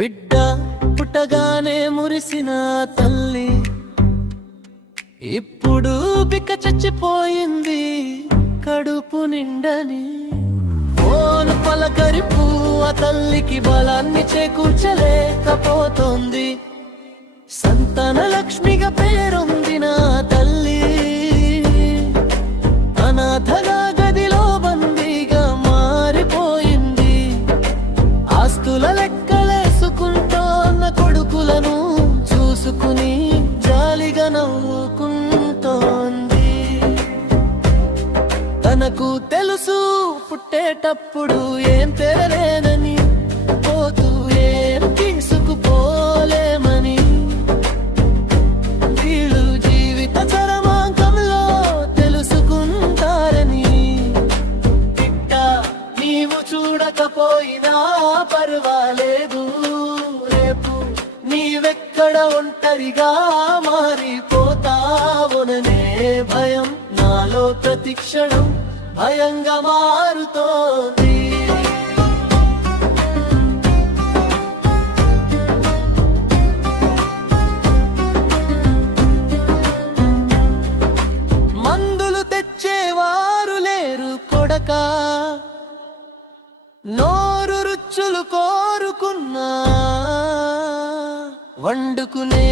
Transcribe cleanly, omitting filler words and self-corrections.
బిడ్డ పుట్టగానే మురిసిన తల్లి ఇప్పుడు బిక్క చచ్చిపోయింది కడుపు నిండని. ఓను పలకరిపు ఆ తల్లికి బలాన్ని చేకూర్చలేకపోతోంది. సంతాన లక్ష్మిగా పేరొందిన తల్లి అనాథగా గదిలో బందీగా మారిపోయింది. ఆస్తుల లెక్కలేసుకుంటోన్న కొడుకులను చూసుకుని జాలిగా నవ్వుకుంటోంది. తనకు తెలుసు పుట్టేటప్పుడు ఏం తెరలేనని, పోతూ ఏం తీసుకుపోలేమని. వీళ్ళు జీవిత చరమాంకంలో తెలుసుకుంటారని. బిడ్డ నీవు చూడకపోయినా పర్వాలేదు, రేపు నీవెక్కడ ఒంటరిగా మారిపోతావుననే భయం నాలో ప్రతి క్షణం భయంగా మారుతోంది. మందులు తెచ్చేవారు లేరు కొడకా, నోరు రుచులు కోరుకున్నా వండుకునే